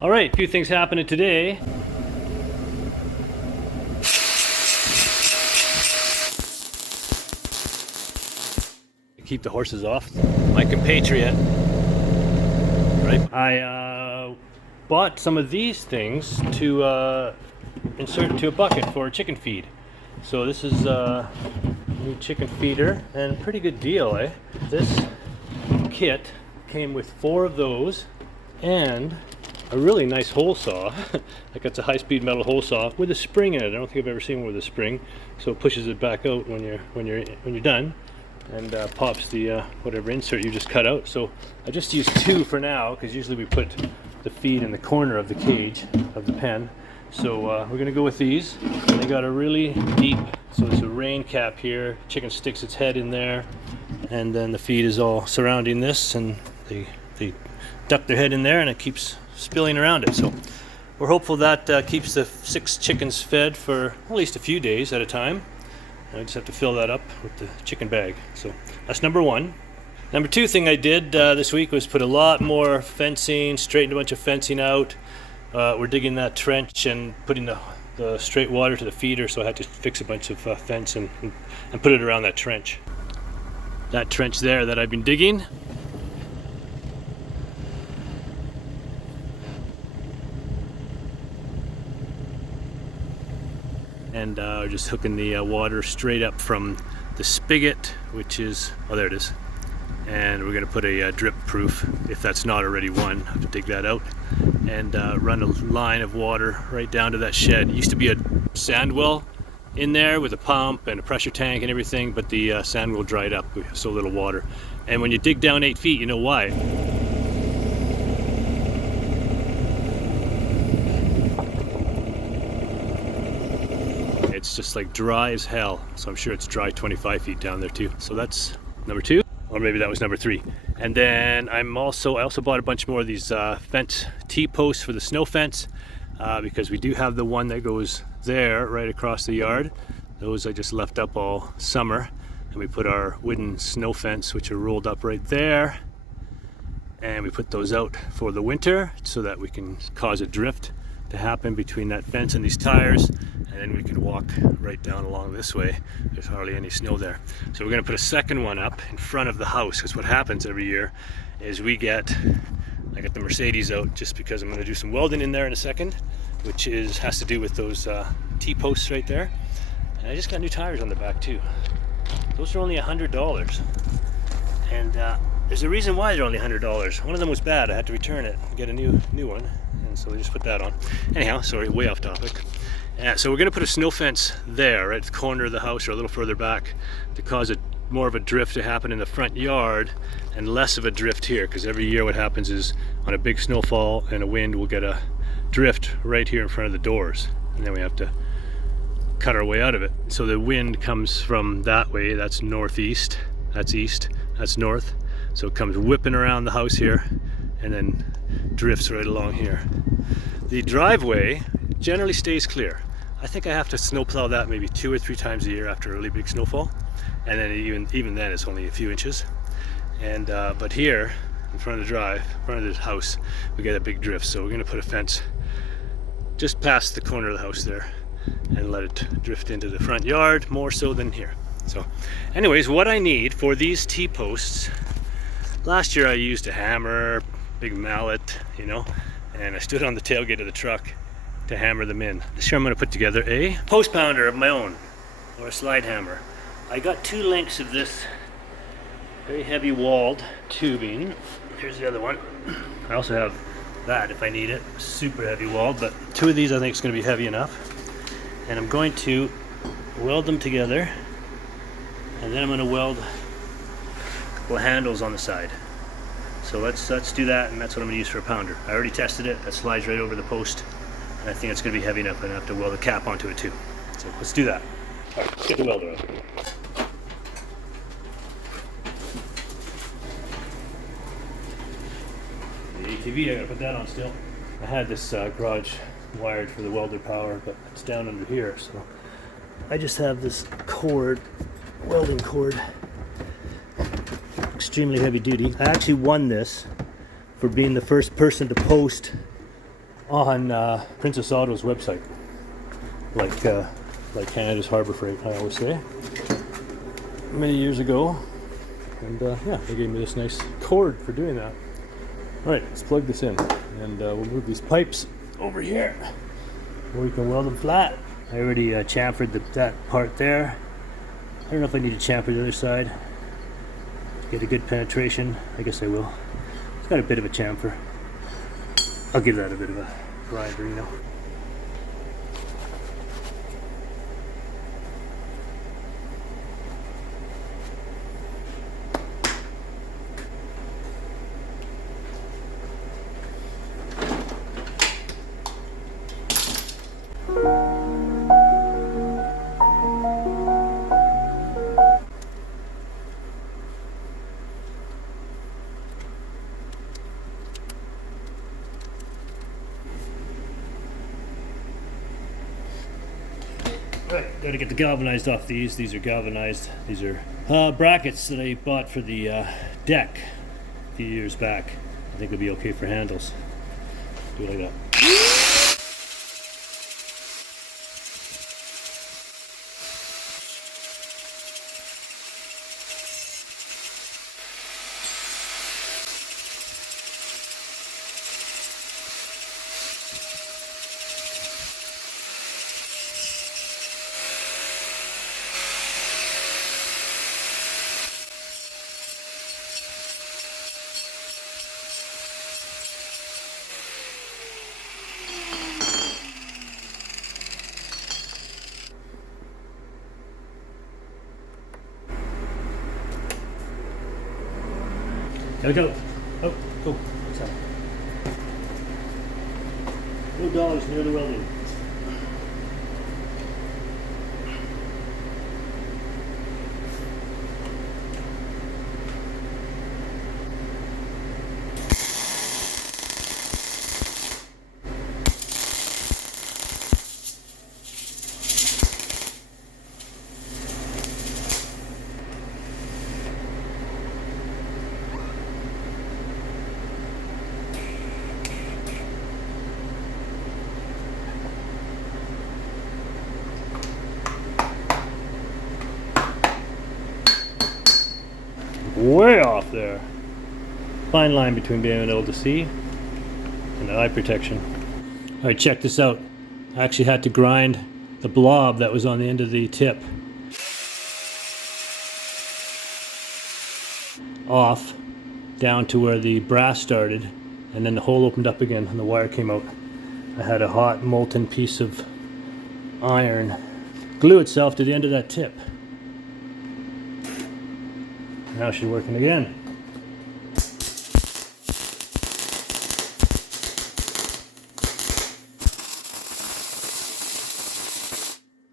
All right, a few things happening today. Keep the horses off. My compatriot. Right. I bought some of these things to insert into a bucket for chicken feed. So this is a new chicken feeder and pretty good deal, eh? This kit came with 4 of those and a really nice hole saw. Like it's a high-speed metal hole saw with a spring in it. I don't think I've ever seen one with a spring, so it pushes it back out when you're done, and pops the whatever insert you just cut out. So I just used 2 for now, because usually we put the feed in the corner of the cage of the pen. So we're gonna go with these. And they got a really deep, so there's a rain cap here. Chicken sticks its head in there, and then the feed is all surrounding this, and they duck their head in there, and it keeps spilling around it. So we're hopeful that keeps the 6 chickens fed for at least a few days at a time. And I just have to fill that up with the chicken bag. So that's number 1. Number 2 thing I did this week was put a lot more fencing, straightened a bunch of fencing out. We're digging that trench and putting the straight water to the feeder, so I had to fix a bunch of fence and put it around that trench. That trench there that I've been digging. And just hooking the water straight up from the spigot, which is, oh, there it is. And we're going to put a drip proof, if that's not already one. I have to dig that out, and run a line of water right down to that shed. It used to be a sand well in there with a pump and a pressure tank and everything, but the sand well dried up. We have so little water. And when you dig down 8 feet, you know why. It's just like dry as hell, so I'm sure it's dry 25 feet down there too. So that's number 2, or maybe that was number 3. And then I also bought a bunch more of these fence T-posts for the snow fence, because we do have the one that goes there right across the yard. Those I just left up all summer, and we put our wooden snow fence, which are rolled up right there, and we put those out for the winter so that we can cause a drift to happen between that fence and these tires, and then we can walk right down along this way. There's hardly any snow there. So we're going to put a second one up in front of the house, because what happens every year is I got the Mercedes out just because I'm going to do some welding in there in a second, which has to do with those T-posts right there. And I just got new tires on the back too. Those are only $100, and there's a reason why they're only $100. One of them was bad. I had to return it and get a new one, and so they just put that on. Anyhow, sorry, way off topic. So we're going to put a snow fence there, right at the corner of the house, or a little further back, to cause more of a drift to happen in the front yard and less of a drift here, because every year what happens is on a big snowfall and a wind, we'll get a drift right here in front of the doors, and then we have to cut our way out of it. So the wind comes from that way, that's northeast, that's east, that's north. So it comes whipping around the house here and then drifts right along here. The driveway generally stays clear. I think I have to snowplow that maybe 2 or 3 times a year after a really big snowfall, and then even then it's only a few inches. And but here in front of the house, we get a big drift. So we're going to put a fence just past the corner of the house there and let it drift into the front yard, more so than here. So anyways, what I need for these T-posts, last year I used a hammer, big mallet, and I stood on the tailgate of the truck to hammer them in. This year I'm going to put together a post pounder of my own, or a slide hammer. I got 2 lengths of this very heavy walled tubing. Here's the other one. I also have that if I need it, super heavy walled, but 2 of these I think is going to be heavy enough. And I'm going to weld them together, and then I'm going to weld a couple of handles on the side. So let's do that, and that's what I'm going to use for a pounder. I already tested it. That slides right over the post, and I think it's going to be heavy enough. I'm going to have to weld a cap onto it too. So let's do that. All right, let's get the welder out. The ATV, I got to put that on still. I had this garage wired for the welder power, but it's down under here, so I just have this cord, welding cord, extremely heavy duty. I actually won this for being the first person to post on Princess Auto's website, like Canada's Harbor Freight, I always say, many years ago. And yeah, they gave me this nice cord for doing that. All right, let's plug this in, and we'll move these pipes over here where we can weld them flat. I already chamfered that part there. I don't know if I need to chamfer the other side. Get a good penetration. I guess I will. It's got a bit of a chamfer. I'll give that a bit of a grinder, you know. Right, gotta get the galvanized off these. These are galvanized. These are brackets that I bought for the deck a few years back. I think it'll be okay for handles. Do it like that. Gotta go. Oh, go. What's that? No dogs near the welding. Way off there. Fine line between being able to see and eye protection. All right, check this out. I actually had to grind the blob that was on the end of the tip off down to where the brass started, and then the hole opened up again and the wire came out. I had a hot molten piece of iron glue itself to the end of that tip. Now she's working again.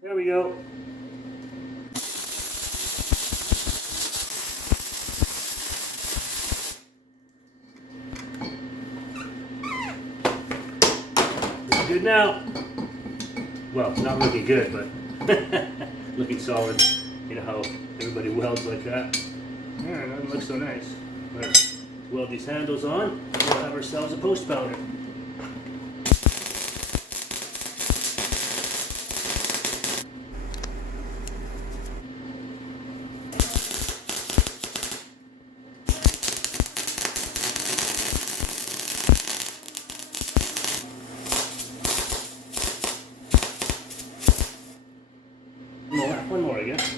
There we go. Looking good now. Well, not looking good, but looking solid. You know how everybody welds like that. Yeah, it doesn't look so nice. Let's weld these handles on. We'll have ourselves a post pounder. One more, I guess.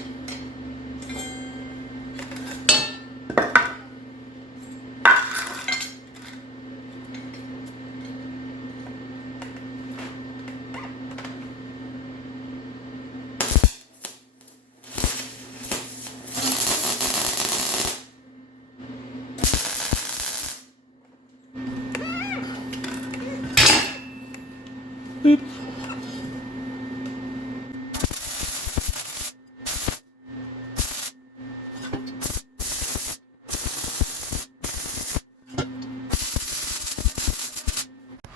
Boop.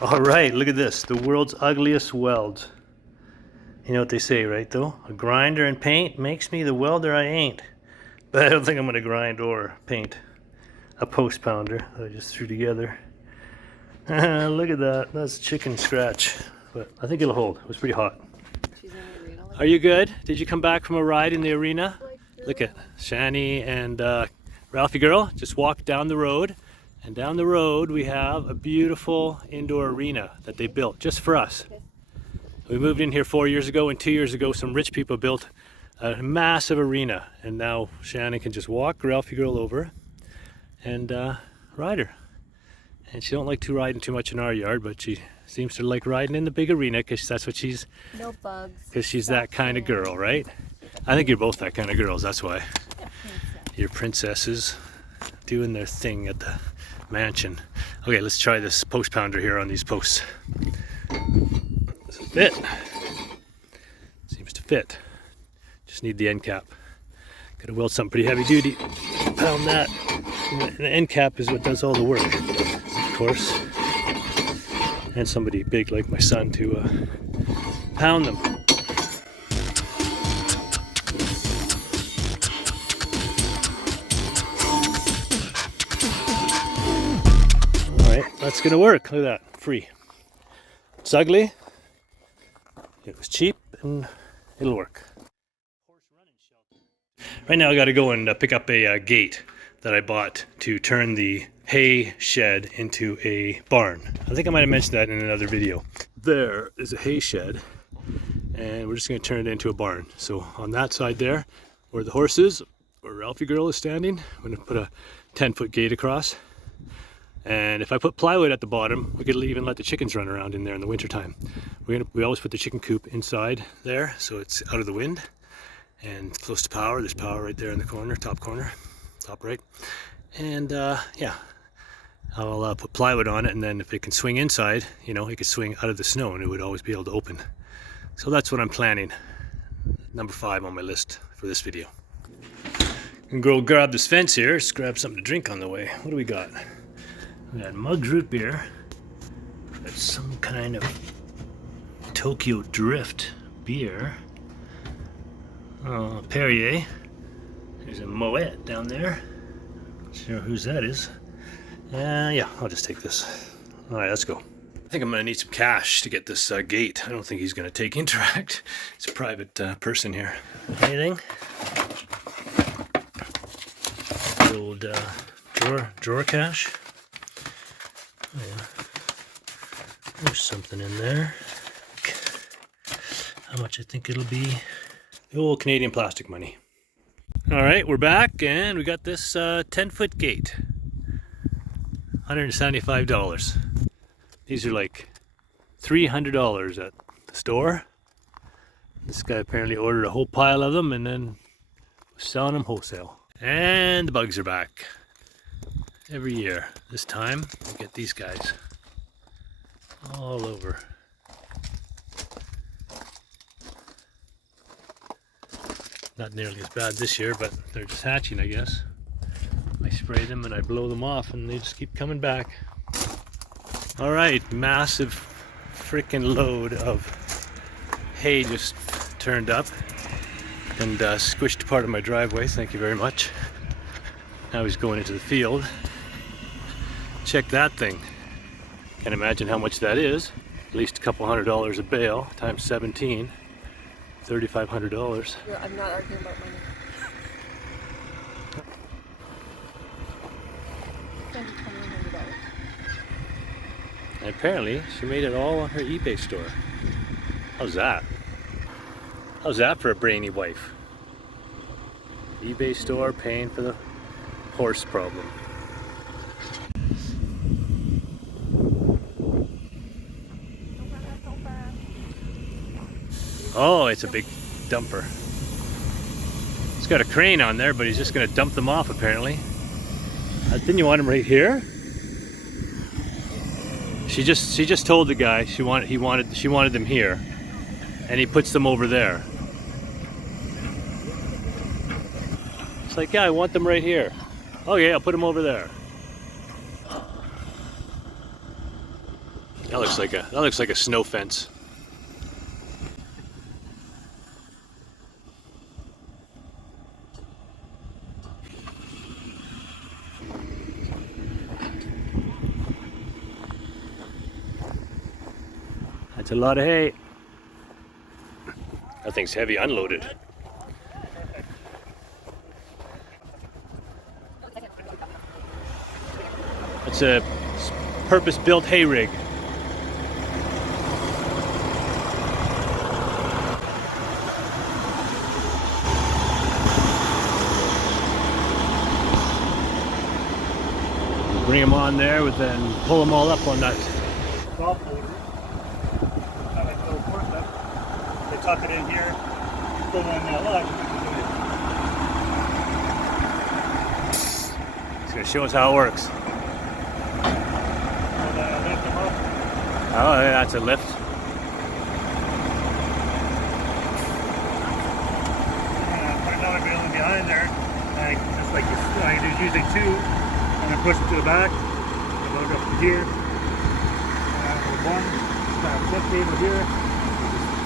All right, look at this, the world's ugliest weld. You know what they say, right, though? A grinder and paint makes me the welder I ain't. But I don't think I'm going to grind or paint a post pounder that I just threw together. Look at that. That's chicken scratch. But I think it'll hold. It was pretty hot. She's in the arena. Are you good? Did you come back from a ride in the arena? Look at Shani and Ralphie girl just walked down the road. And down the road we have a beautiful indoor arena that they built just for us. We moved in here 4 years ago, and 2 years ago some rich people built a massive arena. And now Shannon can just walk Ralphie girl over and ride her. And she don't like to riding too much in our yard, but she seems to like riding in the big arena because that's what she's. No bugs. Because she's that kind of girl, right? I think you're both that kind of girls. That's why. You're princesses doing their thing at the mansion. Okay, let's try this post pounder here on these posts. Does it fit? Seems to fit. Just need the end cap. Gotta weld something pretty heavy duty. Pound that. And the end cap is what does all the work, of course. And somebody big like my son to pound them. Alright, that's gonna work. Look at that, free. It's ugly, it was cheap, and it'll work. Right now I gotta go and pick up a gate that I bought to turn the hay shed into a barn. I think I might have mentioned that in another video. There is a hay shed, and we're just going to turn it into a barn. So on that side there, where the horse is, where Ralphie girl is standing, I'm going to put a 10-foot gate across. And if I put plywood at the bottom, we could even let the chickens run around in there in the wintertime. We always put the chicken coop inside there, so it's out of the wind and close to power. There's power right there in the corner, top right. And yeah, I'll put plywood on it, and then if it can swing inside, you know, it could swing out of the snow and it would always be able to open. So that's what I'm planning. Number 5 on my list for this video. I'm gonna go grab this fence here, just grab something to drink on the way. What do we got? We got Muggs root beer. Got some kind of Tokyo Drift beer. Perrier. There's a Moet down there. Not sure whose that is. Yeah, I'll just take this. All right, let's go. I think I'm gonna need some cash to get this gate. I don't think he's gonna take Interact. It's a private person here. Anything? The old drawer cash. Oh, yeah. There's something in there. How much I think it'll be? The old Canadian plastic money. All right, we're back, and we got this 10-foot gate. $175. These are like $300 at the store. This guy apparently ordered a whole pile of them and then was selling them wholesale. And the bugs are back. Every year, this time, we get these guys all over. Not nearly as bad this year, but they're just hatching, I guess. I spray them and I blow them off and they just keep coming back. All right, massive freaking load of hay just turned up and squished part of my driveway. Thank you very much. Now he's going into the field. Check that thing. Can't imagine how much that is. At least a couple $100 a bale times 17. $3,500. I'm not arguing about money. And apparently, she made it all on her eBay store. How's that? How's that for a brainy wife? eBay store paying for the horse problem. Oh, it's a big dumper. It's got a crane on there, but he's just going to dump them off apparently. Didn't you want him right here? She just told the guy she wanted them here, and he puts them over there. It's like, yeah, I want them right here. Okay, I'll put them over there. That looks like a snow fence. That's a lot of hay. That thing's heavy unloaded. It's a purpose-built hay rig. Bring them on there, but then pull them all up on that. Top loader. Kind of little forklift. They tuck it in here, pull on that lug. It's going to show us how it works. And lift them up. Oh, yeah, that's a lift. Put another wheel behind there. Like, just like you, there's usually two. And then push it to the back. Lug up to here. With one, flip cable here.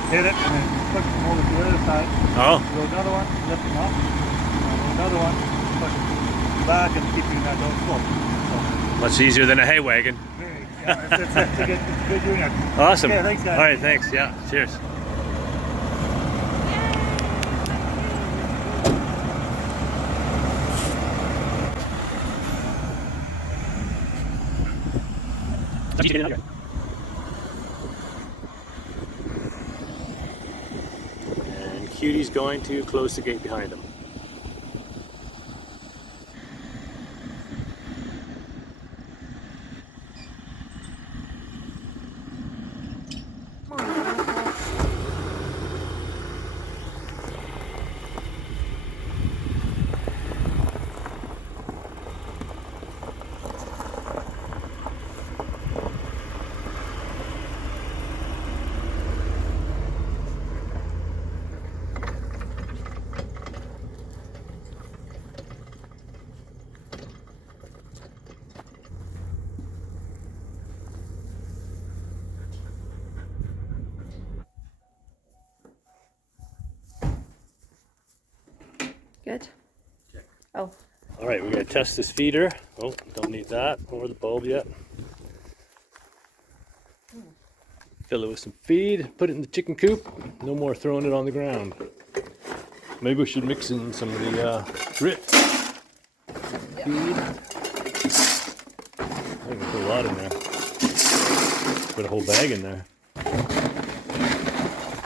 Hit it and then push them over to the other side. Oh. Go another one, lift them up. And another one, push them back and keep you in that don't slope. So, Much easier than a hay wagon. yeah, it's a good unit. Awesome. Yeah, thanks, guys. All right, thanks. Yeah, cheers. And Cutie's going to close the gate behind him. Good. Oh, All right, we're going to test this feeder. Oh, don't need that or the bulb yet. Fill it with some feed, put it in the chicken coop. No more throwing it on the ground. Maybe we should mix in some of the grit feed. I can put a lot in there. Put a whole bag in there.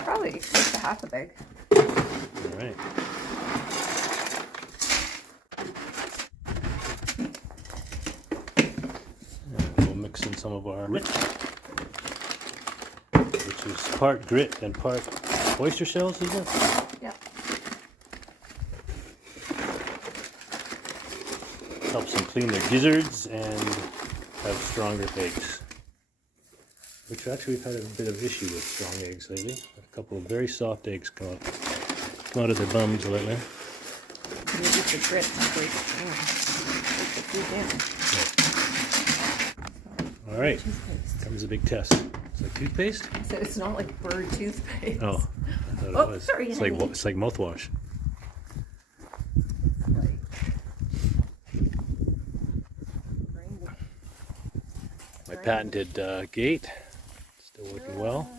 probably close to half a bag. All right. And we'll mix in some of our grit, which is part grit and part oyster shells, isn't it? Yeah. Helps them clean their gizzards and have stronger eggs. Which actually we've had a bit of issue with strong eggs lately. A couple of very soft eggs come out of their bums lately. Maybe the grit break the food down. All right, Toothpaste. comes a big test. Is that toothpaste? I said it's not like bird toothpaste. Oh, I thought it Oh, was. sorry, It's like honey. it's like mouthwash. My patented gate, still working well.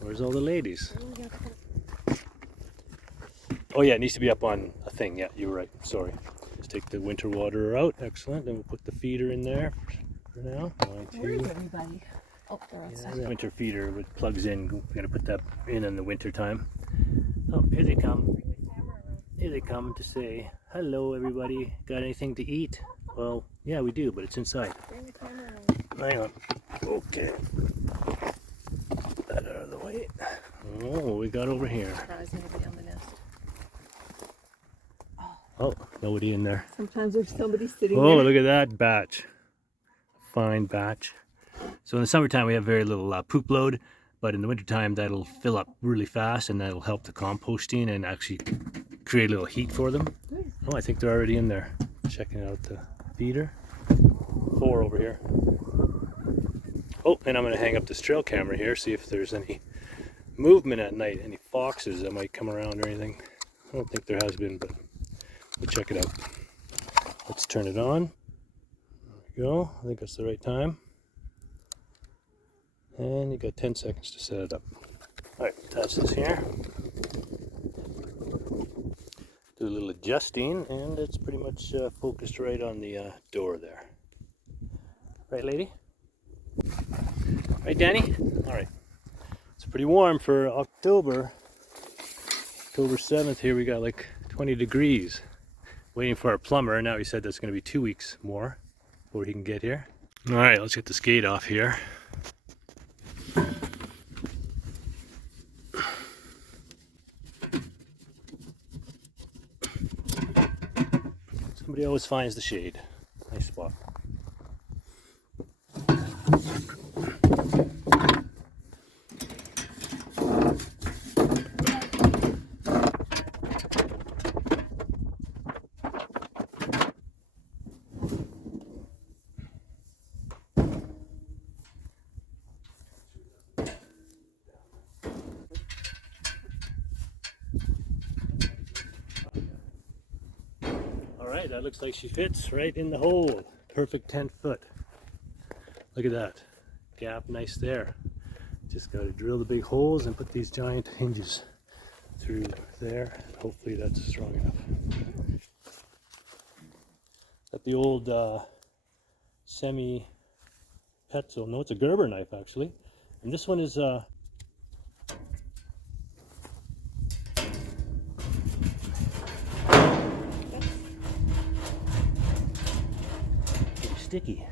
Where's all the ladies? Oh yeah, it needs to be up on a thing. Yeah, you were right. Sorry. Just take the winter water out. Excellent. Then we'll put the feeder in there for now. Where's everybody? Oh, they're outside. The winter feeder with plugs in. We're gonna put that in the winter time. Oh, here they come. Here they come to say hello, everybody. Got anything to eat? Well, yeah, we do, but it's inside. Bring the camera Hang on. Okay. Put that out of the way. Oh, what we got over here? Surprise anybody on the nest. Oh, nobody in there. Sometimes there's somebody sitting Oh, there. look at that batch. Fine batch. So in the summertime, we have very little poop load, but in the wintertime, that'll fill up really fast, and that'll help the composting and actually create a little heat for them. Oh, I think they're already in there. Checking out the feeder. 4 over here. Oh, and I'm going to hang up this trail camera here, see if there's any movement at night, any foxes that might come around or anything. I don't think there has been, but we'll check it out. Let's turn it on. There we go. I think that's the right time. And you got 10 seconds to set it up. All right, attach this here. Do a little adjusting, and it's pretty much focused right on the door there. Right, lady? Right, Danny? All right. It's pretty warm for October. October 7th here, we got like 20 degrees. Waiting for our plumber. Now he said that's going to be 2 weeks more before he can get here. All right, let's get the skate off here. Somebody always finds the shade. Nice spot. Alright, that looks like she fits right in the hole. Perfect 10 foot. Look at that. Gap nice there. Just got to drill the big holes and put these giant hinges through there. Hopefully that's strong enough. Got the old semi Petzl. No, it's a Gerber knife actually. And this one is sticky.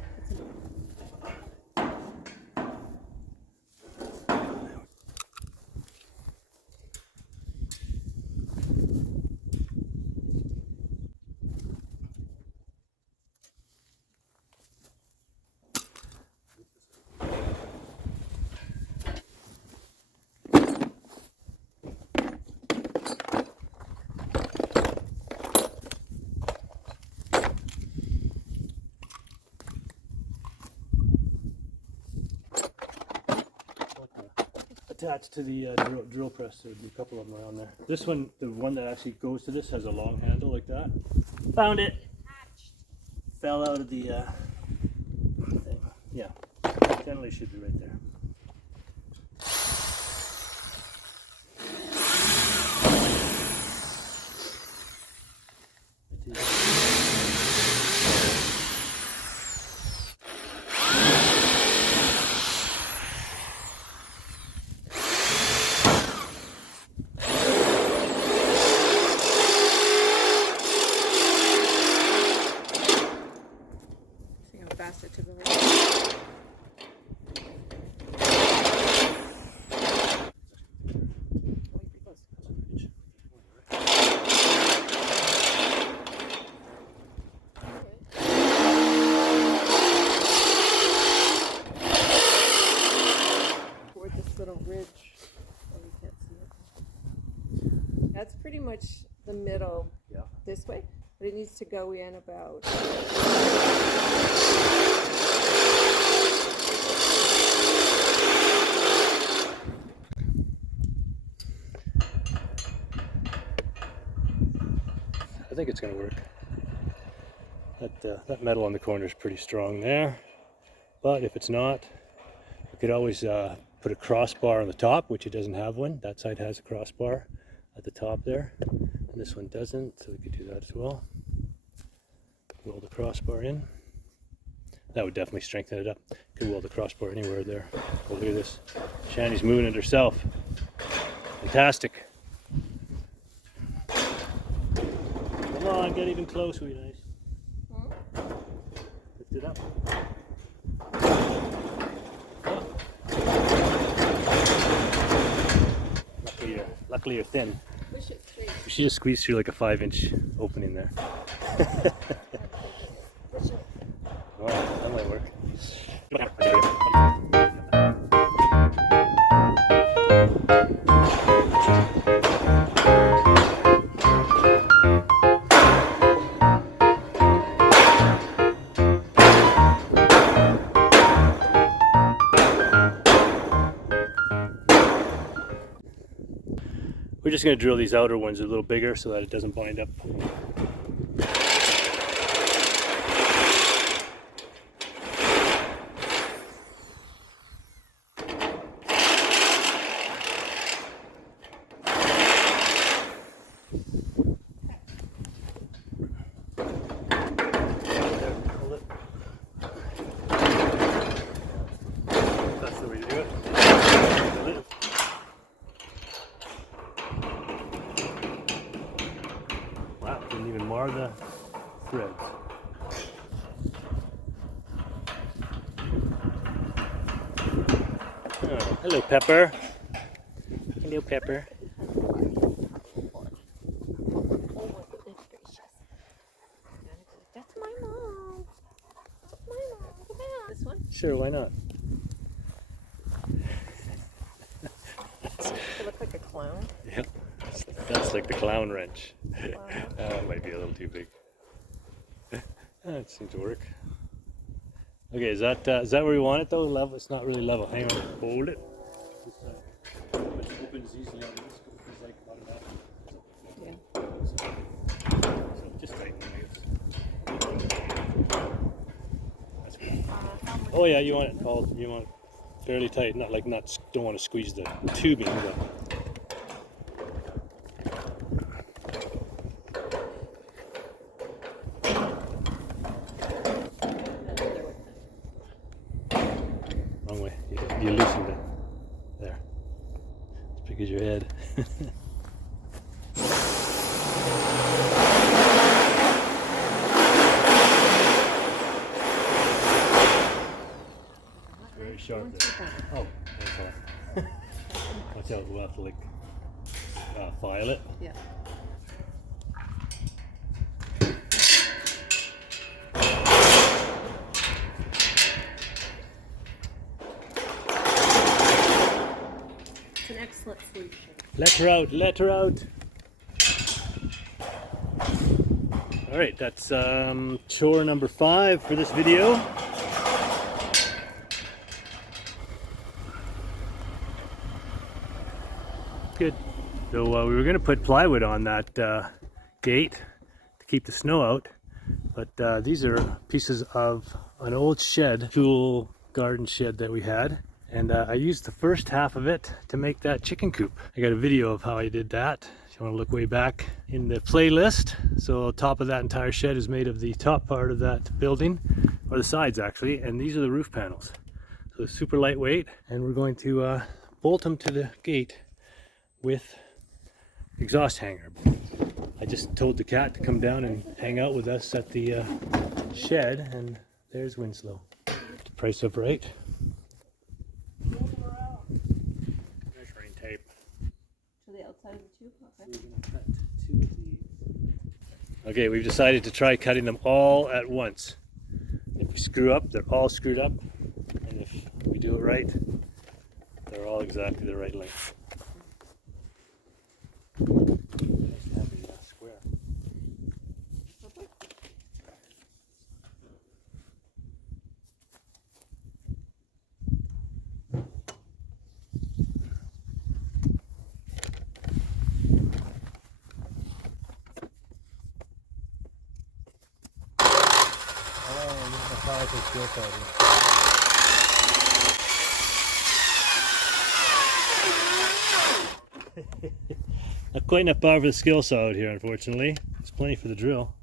Attached to the drill press. There's a couple of them around there. This one, the one that actually goes to this, has a long handle like that. Found it. Fell out of the thing. Yeah, generally should be right there. Faster to the right. Toward this little ridge. Oh, you can't see it. That's pretty much the middle. Yeah. This way, but it needs to go in about. I think it's going to work. That metal on the corner is pretty strong there, but if it's not, we could always put a crossbar on the top, which it doesn't have one. That side has a crossbar at the top there, and this one doesn't, so we could do that as well. Weld the crossbar in. That would definitely strengthen it up. Could weld the crossbar anywhere there. Oh, look at this. Shanny's moving it herself. Fantastic. Come on, get even close, would be nice. Lift it up. Luckily you're thin. Push it straight. You should just squeeze through like a 5-inch opening there. Oh, that might work. We're just going to drill these outer ones a little bigger so that it doesn't bind up. Oh, hello, Pepper. Hello, Pepper. That's my mom. That's my mom. Look at that. This one? Sure, why not? It looks like a clown. Yep. That's like the clown wrench. Wow. It might be a little too big. It seems to work. Okay, is that where you want it though? Level? It's not really level. Hang on, hold it. Which opens easily on this. It's like automatic. Yeah. So just tighten it. That's good. Oh yeah, you want it all. You want it fairly tight, not don't want to squeeze the tubing. But wrong way. You loosened it. There. As big as your head. Very sharp there. Oh, that's all. Watch out, we'll have to like file it. Yeah. It's an excellent solution. Let her out, let her out. All right, that's chore number 5 for this video. Good. So we were going to put plywood on that gate to keep the snow out, but these are pieces of an old shed, tool garden shed that we had, and I used the first half of it to make that chicken coop. I got a video of how I did that. If you want to look way back in the playlist. So top of that entire shed is made of the top part of that building, or the sides actually, and these are the roof panels. So super lightweight, and we're going to bolt them to the gate with exhaust hanger. I just told the cat to come down and hang out with us at the shed, and there's Winslow. Price of right. Measuring tape. To the outside of the tube? Okay. We're going to cut 2 of these. Okay, we've decided to try cutting them all at once. If we screw up, they're all screwed up, and if we do it right, they're all exactly the right length. Nice to have a square. Oh, look at the powerful skill saw. Not quite enough power for the skill saw out here, unfortunately. There's plenty for the drill.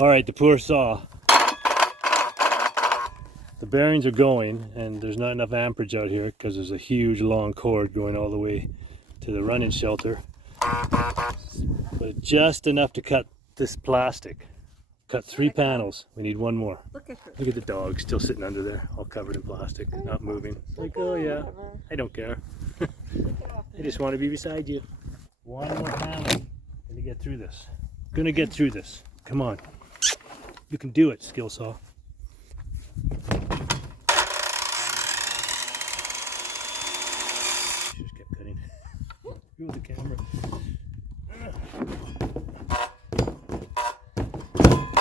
All right, the poor saw. The bearings are going, and there's not enough amperage out here because there's a huge long cord going all the way to the run-in shelter. But just enough to cut this plastic. Cut 3 panels. We need 1 more. Look at her. Look at the dog still sitting under there, all covered in plastic, not moving. Like, oh yeah, I don't care. I just want to be beside you. 1 more panel. Gonna get through this. Gonna get through this. Come on. You can do it, skill saw. She just kept cutting. Through the camera.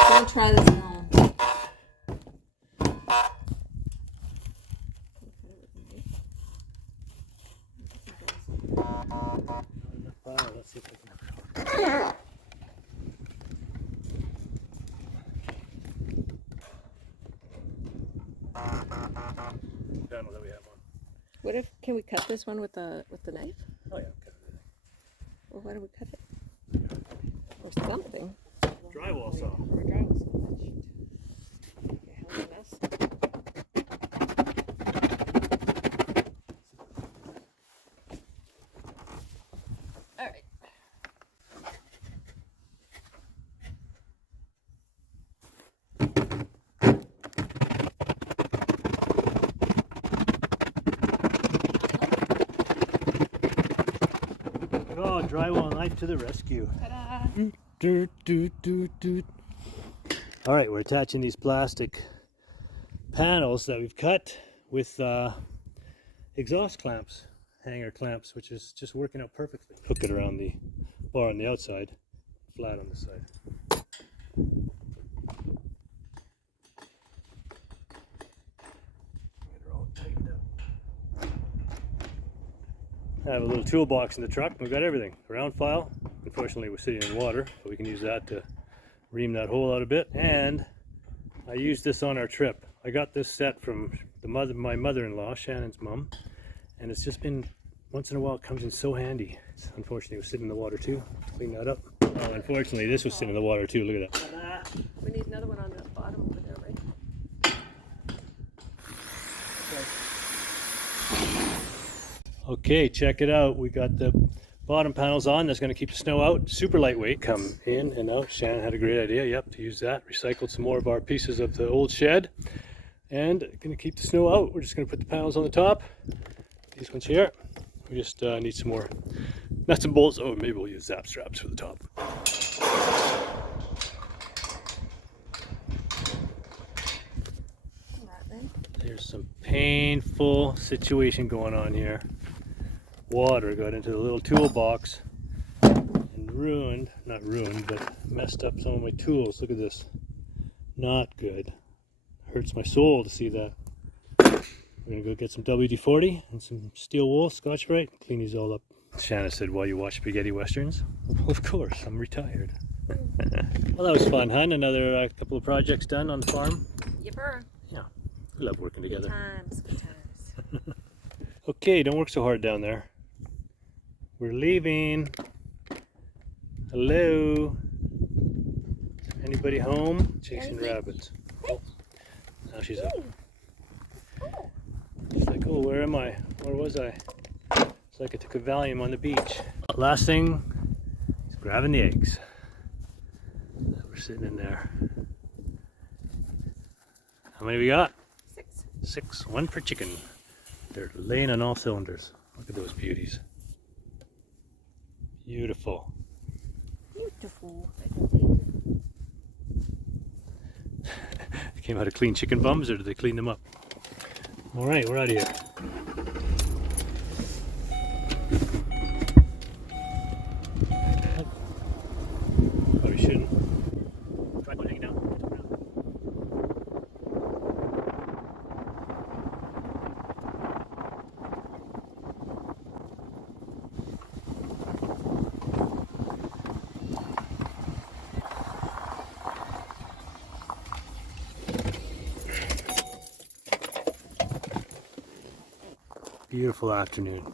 Don't try this at home. Let's see if I can. Panel that we have on. What if, can we cut this one with the knife? Oh yeah, cut everything. Well, why don't we cut it? Or something. Drywall saw. Or a drywall saw. That should make a hell of a mess. All right. Oh, drywall knife to the rescue. Ta-da! Doot, doot, doot, doot. All right, we're attaching these plastic panels that we've cut with exhaust clamps, hanger clamps, which is just working out perfectly. Hook it around the bar on the outside, flat on the side. Get her all tightened up. I have a little toolbox in the truck. We've got everything. Round file. Unfortunately, we're sitting in water, but we can use that to ream that hole out a bit. And I used this on our trip. I got this set from my mother-in-law, Shannon's mom, and it's just been, once in a while, it comes in so handy. Unfortunately, it was sitting in the water too. Clean that up. Oh, unfortunately, this was sitting in the water too. Look at that. We need another one on the bottom over there, right? Okay, check it out. We got the bottom panels on. That's going to keep the snow out. Super lightweight. Come in and out. Shannon had a great idea. Yep, to use that. Recycled some more of our pieces of the old shed. And going to keep the snow out. We're just going to put the panels on the top. These ones here. We just need some more nuts and bolts. Oh, maybe we'll use zap straps for the top. There's some painful situation going on here. Water got into the little toolbox and not ruined, but messed up some of my tools. Look at this. Not good. Hurts my soul to see that. We're gonna go get some WD-40 and some steel wool, Scotch-Brite, clean these all up. Shanna said, "While you watch spaghetti westerns?" Well, of course, I'm retired. Well, that was fun, huh? Another couple of projects done on the farm. Yipper. Yeah, we love working together. Good times. Okay, don't work so hard down there. We're leaving. Hello? Anybody home? Chasing rabbits. Oh, now she's up. She's like, oh, where am I? Where was I? It's like I took a Valium on the beach. Last thing is grabbing the eggs. We're sitting in there. How many we got? 6. 6. 1 per chicken. They're laying on all cylinders. Look at those beauties. Beautiful. Beautiful. They came out of clean chicken bums, or did they clean them up? All right, we're out of here. Probably shouldn't. Try putting it down. Beautiful afternoon.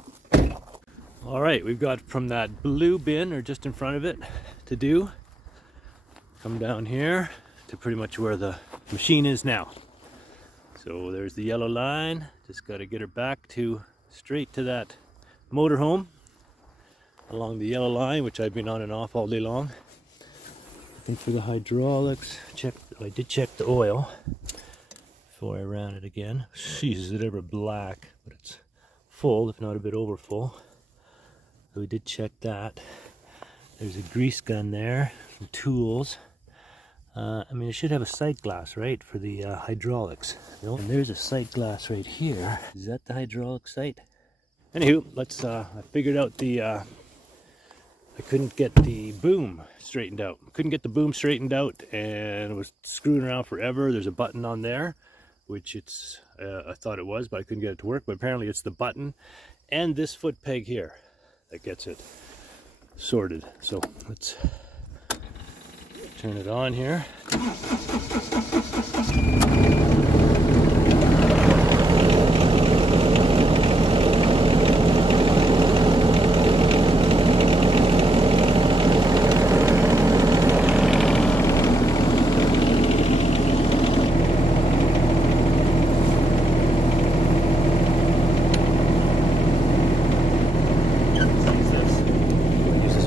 All right, we've got from that blue bin, or just in front of it, to do. Come down here to pretty much where the machine is now. So there's the yellow line. Just got to get her back to straight to that motorhome along the yellow line, which I've been on and off all day long. Looking for the hydraulics. I did check the oil before I ran it again. Jeez, is it ever black? But it's full, if not a bit over full. So we did check that. There's a grease gun there, some tools. I mean, it should have a sight glass, right, for the hydraulics. And there's a sight glass right here. Is that the hydraulic sight? Anywho, let's. I figured out the. I couldn't get the boom straightened out. Couldn't get the boom straightened out, and it was screwing around forever. There's a button on there, which it's. I thought it was, but I couldn't get it to work. But apparently, it's the button and this foot peg here that gets it sorted. So let's turn it on here.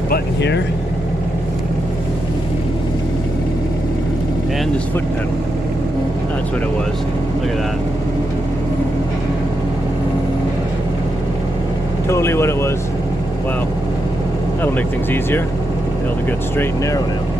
button here. And this foot pedal. That's what it was. Look at that. Totally what it was. Wow. That'll make things easier. Be able to get straight and narrow now.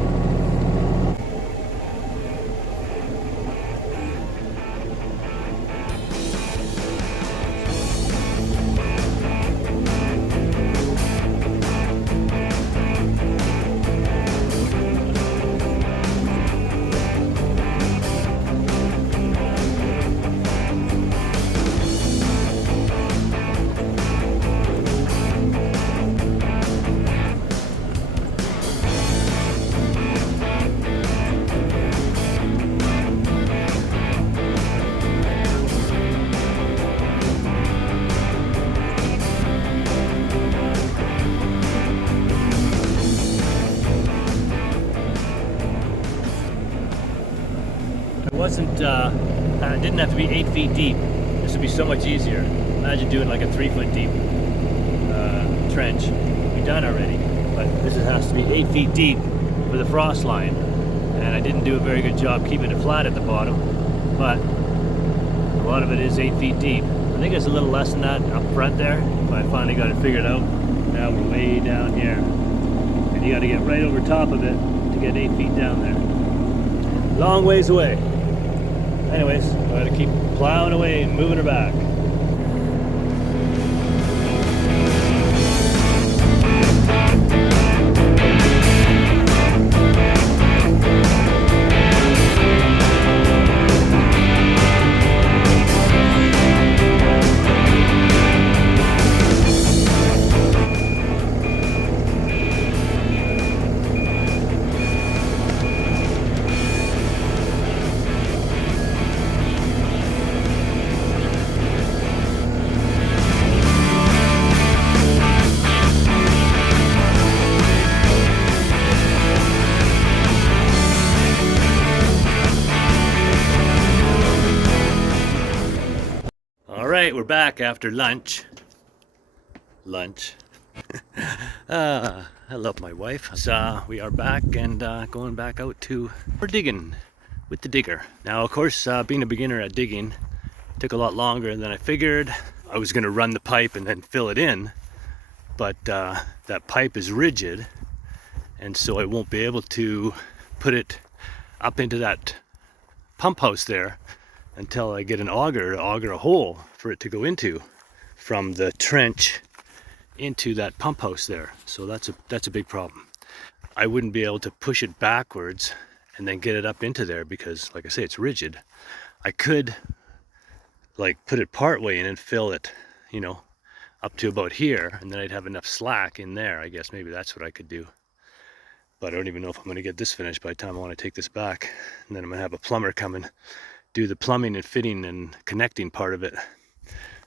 It didn't have to be 8 feet deep. This would be so much easier. Imagine doing like a 3 foot deep trench. We've done already, but this has to be 8 feet deep for the frost line. And I didn't do a very good job keeping it flat at the bottom, but a lot of it is 8 feet deep. I think it's a little less than that up front there, but I finally got it figured out. Now we're way down here. And you got to get right over top of it to get 8 feet down there. Long ways away. Anyways, I gotta keep plowing away and moving her back. We're back after lunch. I love my wife. So we are back and going back out to we're digging with the digger. Now, of course, being a beginner at digging took a lot longer than I figured. I was going to run the pipe and then fill it in, but that pipe is rigid, and so I won't be able to put it up into that pump house there until I get an auger to auger a hole for it to go into from the trench into that pump house there. So that's a big problem. I wouldn't be able to push it backwards and then get it up into there because, like I say, it's rigid. I could like put it part way in and fill it, you know, up to about here, and then I'd have enough slack in there. I guess maybe that's what I could do. But I don't even know if I'm going to get this finished by the time I want to take this back. And then I'm going to have a plumber come and do the plumbing and fitting and connecting part of it.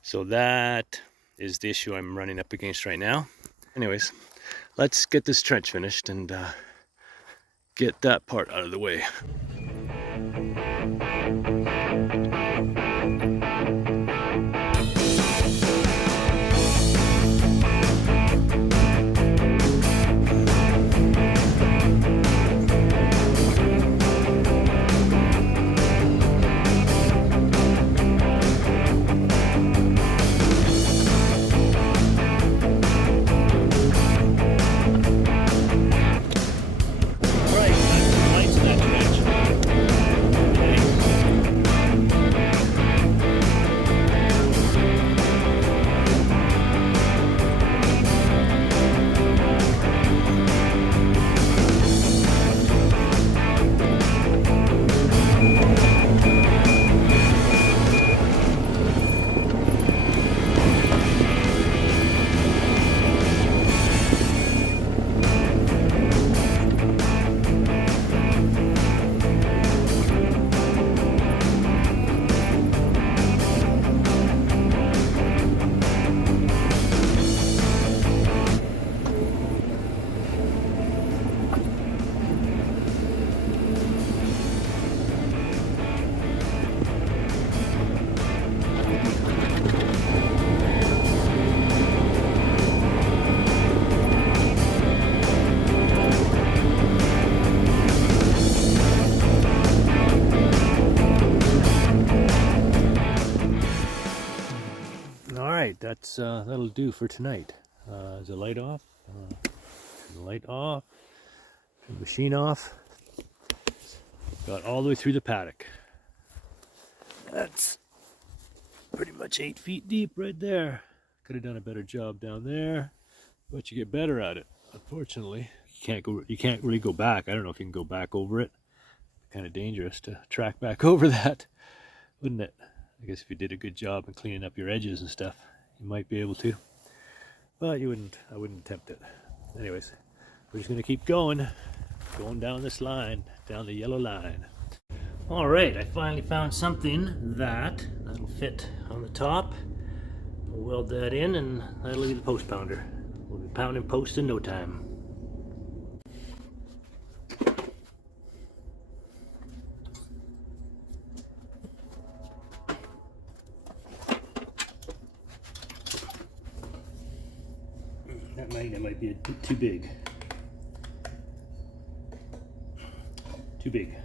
So that is the issue I'm running up against right now. Anyways, let's get this trench finished and get that part out of the way. that'll do for tonight. Is the light off? Turn the light off. Turn the machine off. Got all the way through the paddock. That's pretty much 8 feet deep right there. Could have done a better job down there, but you get better at it. Unfortunately, you can't really go back. I don't know if you can go back over it. Kind of dangerous to track back over that, wouldn't it? I guess if you did a good job in cleaning up your edges and stuff, you might be able to. But I wouldn't attempt it. Anyways, we're just gonna keep going down this line, down the yellow line. All right, I finally found something that'll fit on the top. We'll weld that in, and that'll be the post pounder. We'll be pounding post in no time. That might be too big. Too big.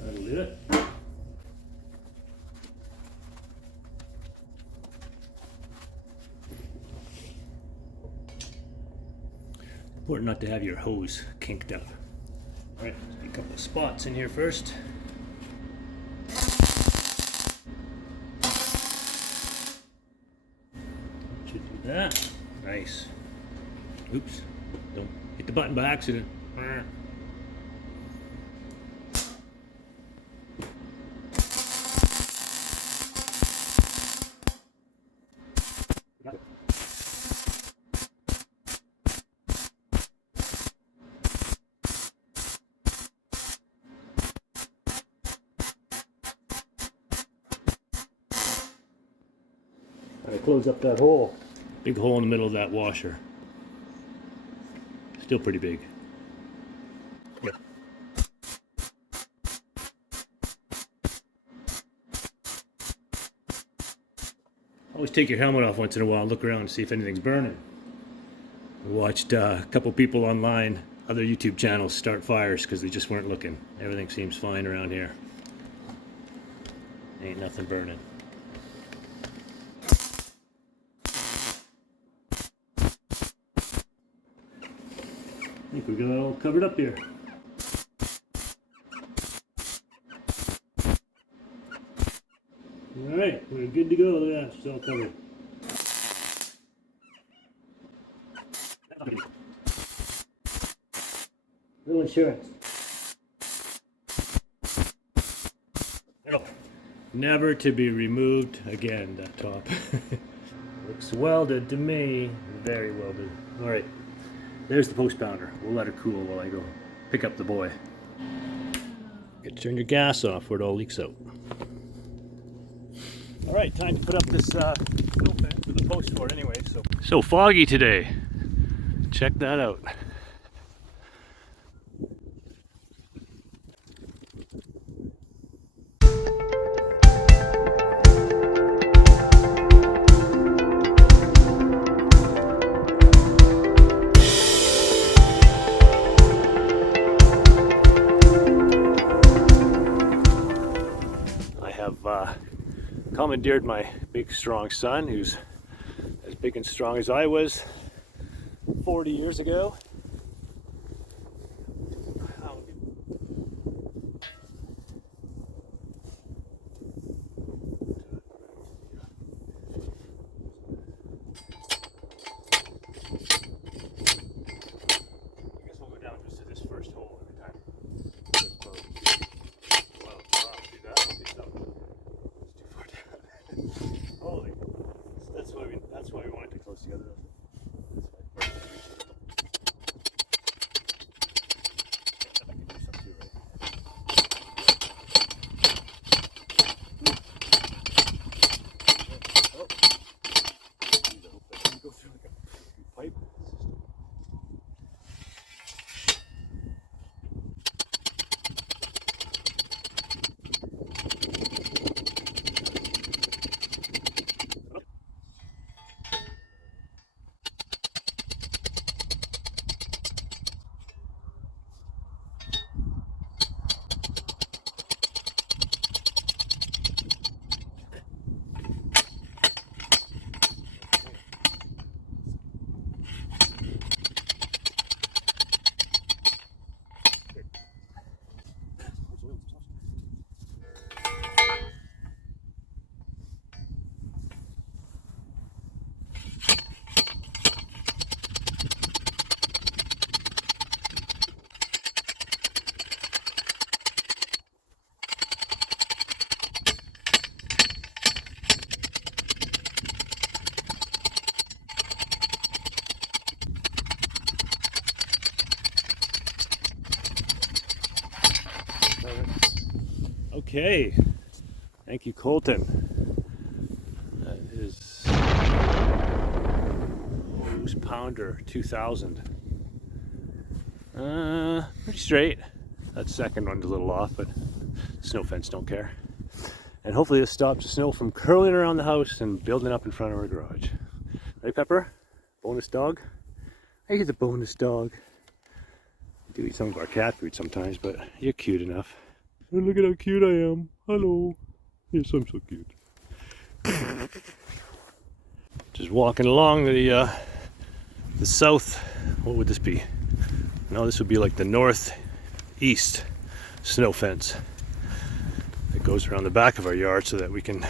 That'll do it. Important not to have your hose kinked up. All right, let's do a couple of spots in here first. Should do that. Nice. Oops, don't hit the button by accident. I close up that hole. Big hole in the middle of that washer. Still pretty big. Yep. Always take your helmet off once in a while and look around and see if anything's burning. I watched a couple people online, other YouTube channels, start fires because they just weren't looking. Everything seems fine around here. Ain't nothing burning. I think we got it all covered up here. Alright, we're good to go. Look at that, it's all covered. No insurance. Never to be removed again, that top. Looks welded to me. Very welded. Alright. There's the post pounder. We'll let her cool while I go pick up the boy. Get to turn your gas off where it all leaks out. All right, time to put up this snow fence with the post for it anyway. So foggy today. Check that out. Commandeered my big strong son, who's as big and strong as I was 40 years ago. That's why we want it to close together. Okay. Thank you, Colton. That is Moose Pounder 2000. Pretty straight. That second one's a little off, but snow fence don't care. And hopefully this stops the snow from curling around the house and building up in front of our garage. Right, Pepper? Bonus dog? I hear the bonus dog. I do eat some of our cat food sometimes, but you're cute enough. Oh, look at how cute I am. Hello. Yes, I'm so cute. Just walking along the south, what would this be? No, this would be like the northeast snow fence. It goes around the back of our yard so that we can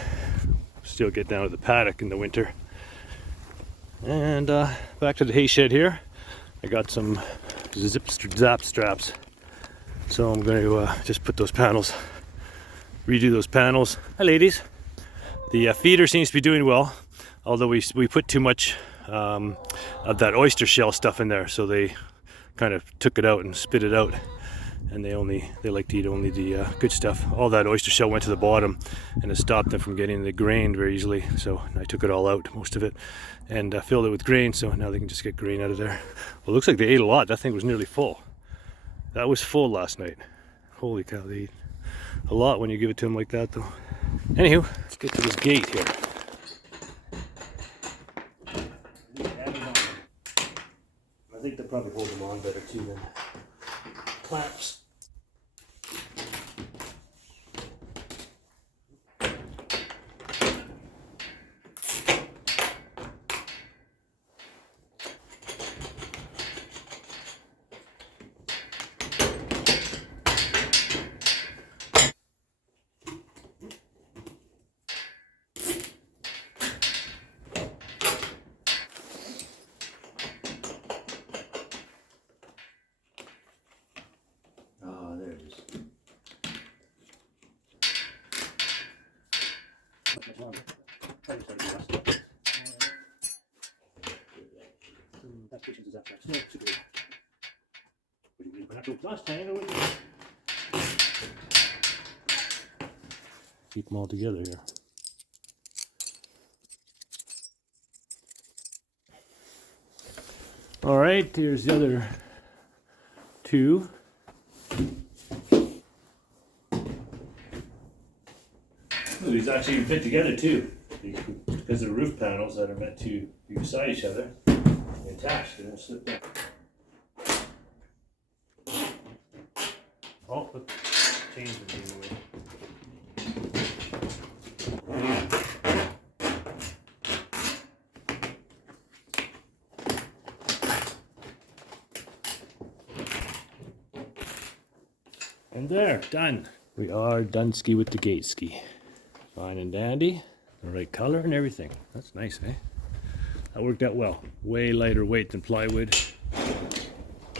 still get down to the paddock in the winter. And back to the hay shed here. I got some zap straps. So I'm going to just put those panels, redo those panels. Hi ladies. The feeder seems to be doing well, although we put too much of that oyster shell stuff in there, so they kind of took it out and spit it out, and they like to eat only the good stuff. All that oyster shell went to the bottom, and it stopped them from getting the grain very easily. So I took it all out, most of it, and filled it with grain. So now they can just get grain out of there. Well, it looks like they ate a lot. That thing was nearly full. That was full last night. Holy cow, they eat a lot when you give it to them like that, though. Anywho, let's get to this gate here. I think they'll probably hold them on better too than clamps. There it is. Keep them all together here. All right, here's the other two. Ooh, these actually even fit together too, because they're roof panels that are meant to be beside each other. They're attached, they won't slip down. Oh, look, chains are being away. And there, done. We are done ski with the gate ski. Fine and dandy, the right color and everything. That's nice, eh? That worked out well. Way lighter weight than plywood.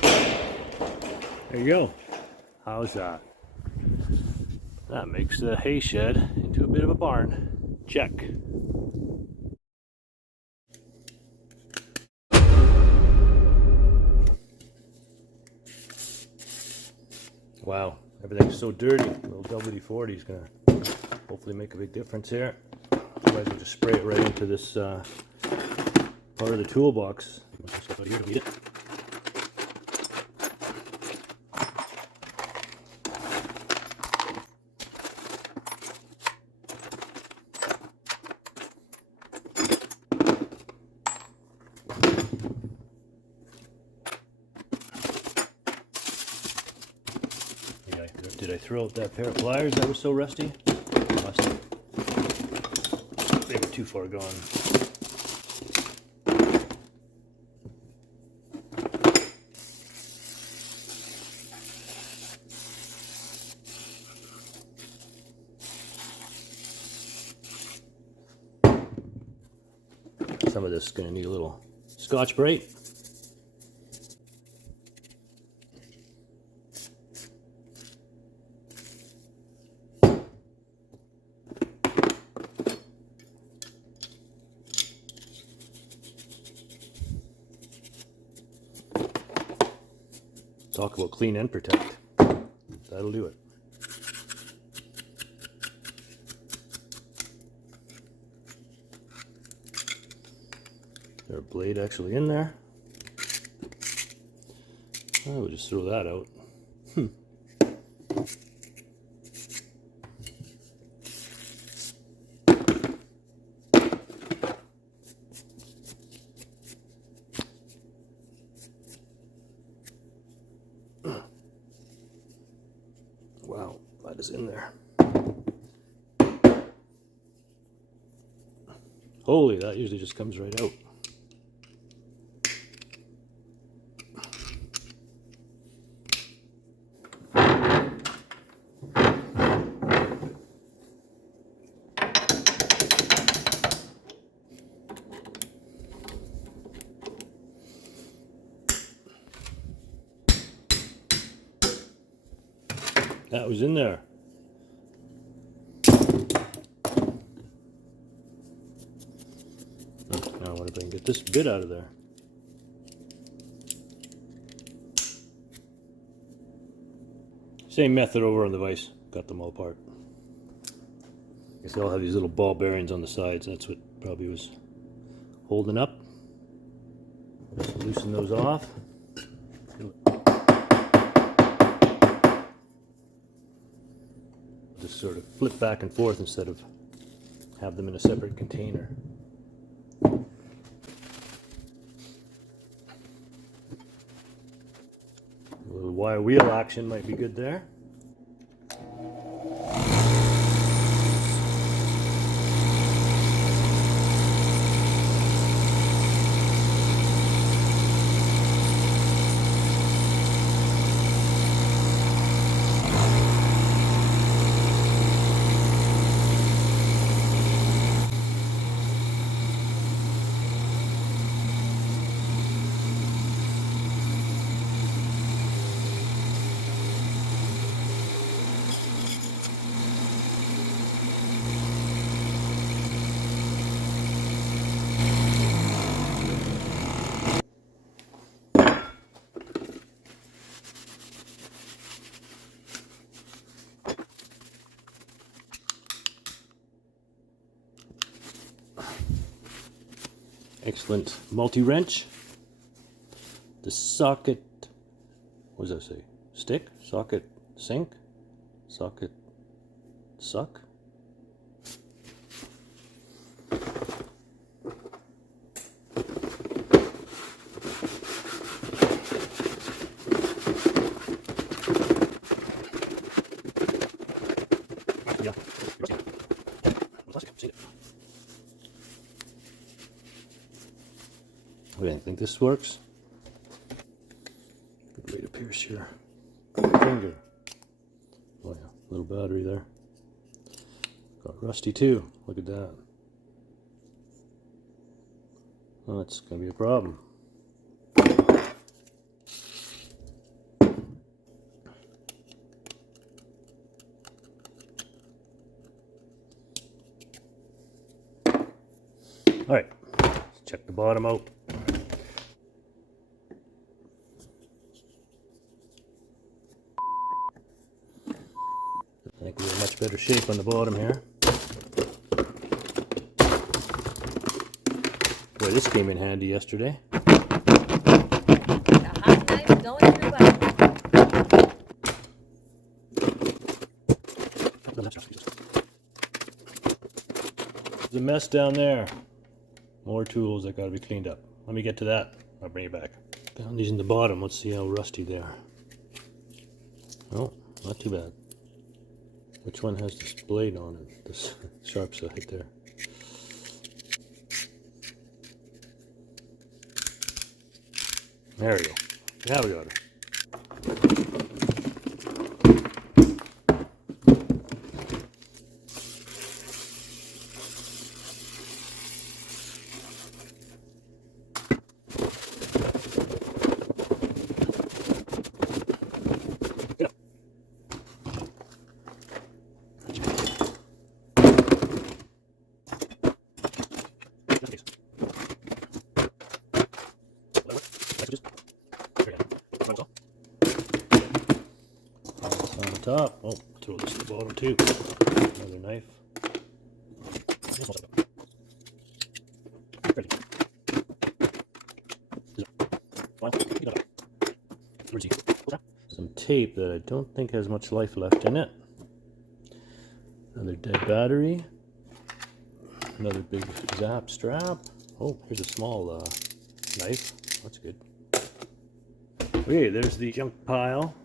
There you go. How's that? That makes the hay shed into a bit of a barn. Check. Wow, everything's so dirty. A little WD-40 is gonna hopefully make a big difference here. Otherwise we'll just spray it right into this part of the toolbox. Stuff out here to beat it. Did I throw out that pair of pliers that was so rusty? Must have. They were too far gone. Some of this is going to need a little Scotch-Brite. Talk about clean and protect. That'll do it. there a blade actually in there? I would just throw that out. Wow, that is in there. Holy, that usually just comes right out. That was in there. Now I wonder if I can get this bit out of there. Same method over on the vise. Got them all apart. I guess they all have these little ball bearings on the sides. That's what probably was holding up. Just loosen those off. Just sort of flip back and forth instead of have them in a separate container. A little wire wheel action might be good there. Excellent multi-wrench. The socket, what does that say? Stick? Socket sink? Socket suck? Yeah. Okay, I think this works. Good way to pierce your finger. Oh yeah, little battery there. Got rusty too. Look at that. Well, that's gonna be a problem. All right, let's check the bottom out. I think we're in much better shape on the bottom here. Boy, this came in handy yesterday. The hot knife going everybody. There's a mess down there. More tools that gotta be cleaned up. Let me get to that. I'll bring it back. Found these in the bottom. Let's see how rusty they are. Oh, not too bad. Which one has this blade on it? This sharp side there. There we go. Now we got her. On the top. Oh, throw this to the bottom too. Another knife. Some tape that I don't think has much life left in it. Another dead battery. Another big zap strap. Oh, here's a small knife. That's good. Okay, there's the junk pile.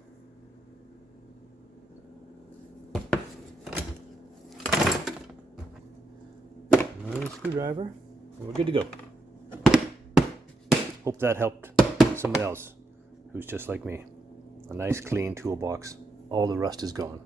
Another screwdriver. And we're good to go. Hope that helped someone else who's just like me. A nice clean toolbox. All the rust is gone.